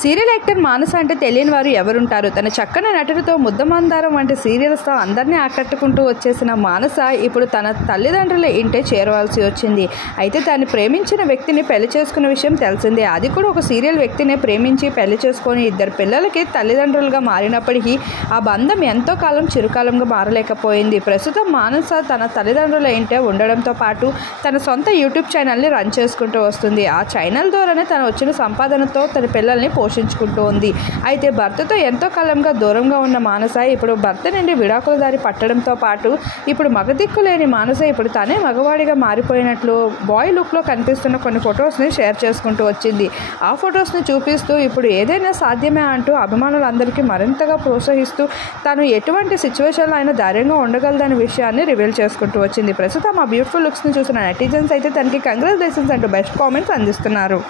Serial actor మానస అంటే తెలియని వారు ఎవరుంటారు. తన చక్కని నటుడితో ముద్దమందారం వంటి సీరియల్స్తో అందరినీ ఆకట్టుకుంటూ వచ్చేసిన మానస ఇప్పుడు తన తల్లిదండ్రుల ఇంటే చేరవలసి వచ్చింది. అయితే తాను ప్రేమించిన వ్యక్తిని పెళ్లి చేసుకున్న విషయం తెలిసిందే. అది కూడా ఒక సీరియల్ వ్యక్తిని ప్రేమించి పెళ్లి చేసుకొని 2 పిల్లలకి తల్లిదండ్రులుగా మారినప్పటికీ ఆ బంధం ఎంతో కాలం చిరుకాలంగా మారలేకపోయింది. ప్రస్తుతం మానస తన తల్లిదండ్రుల ఇంటే ఉండడంతో పాటు తన సొంత యూట్యూబ్ ఛానల్ని రన్ చేసుకుంటూ వస్తుంది. ఆ ఛానల్ ద్వారానే తను వచ్చిన సంపాదనతో తన పిల్లల్ని పోషించుకుంటూ ఉంది. అయితే భర్తతో ఎంతో కాలంగా దూరంగా ఉన్న మానస ఇప్పుడు భర్త నుండి విడాకుల దారి పట్టడంతో పాటు ఇప్పుడు మగదిక్కు లేని మానస ఇప్పుడు తనే మగవాడిగా మారిపోయినట్లు బాయ్ లుక్లో కనిపిస్తున్న కొన్ని ఫొటోస్ని షేర్ చేసుకుంటూ వచ్చింది. ఆ ఫొటోస్ని చూపిస్తూ ఇప్పుడు ఏదైనా సాధ్యమే అంటూ అభిమానులందరికీ మరింతగా ప్రోత్సహిస్తూ తాను ఎటువంటి సిచ్యువేషన్లో అయినా ధైర్యంగా ఉండగలదనే విషయాన్ని రివీల్ చేసుకుంటూ వచ్చింది. ప్రస్తుతం ఆ బ్యూటిఫుల్ లుక్స్ని చూసిన నెటిజన్స్ అయితే తనకి కంగ్రాచులేషన్స్ అంటూ బెస్ట్ కామెంట్స్ అందిస్తున్నారు.